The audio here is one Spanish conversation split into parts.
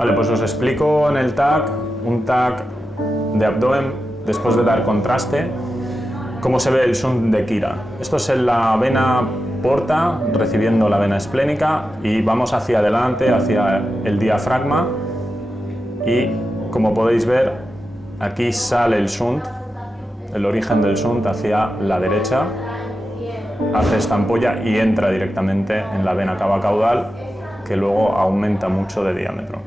Vale, pues os explico en el TAC, un TAC de abdomen después de dar contraste, cómo se ve el shunt de Kira. Esto es en la vena porta, recibiendo la vena esplénica, y vamos hacia adelante, hacia el diafragma, y como podéis ver, aquí sale el shunt, el origen del shunt hacia la derecha, hace esta ampolla y entra directamente en la vena cava caudal, que luego aumenta mucho de diámetro.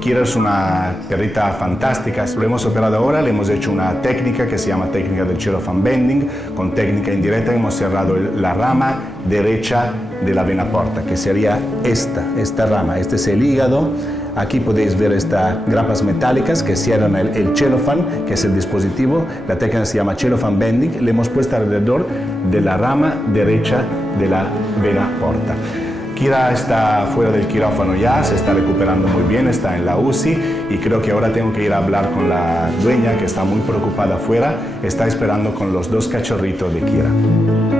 Kira es una perrita fantástica. Lo hemos operado ahora, le hemos hecho una técnica que se llama técnica del cellophane bending. Con técnica indirecta hemos cerrado la rama derecha de la vena porta, que sería esta rama. Este es el hígado. Aquí podéis ver estas grapas metálicas que cierran el cellophane, que es el dispositivo. La técnica se llama cellophane bending. Le hemos puesto alrededor de la rama derecha de la vena porta. Kira está fuera del quirófano ya, se está recuperando muy bien, está en la UCI y creo que ahora tengo que ir a hablar con la dueña, que está muy preocupada afuera, está esperando con los 2 cachorritos de Kira.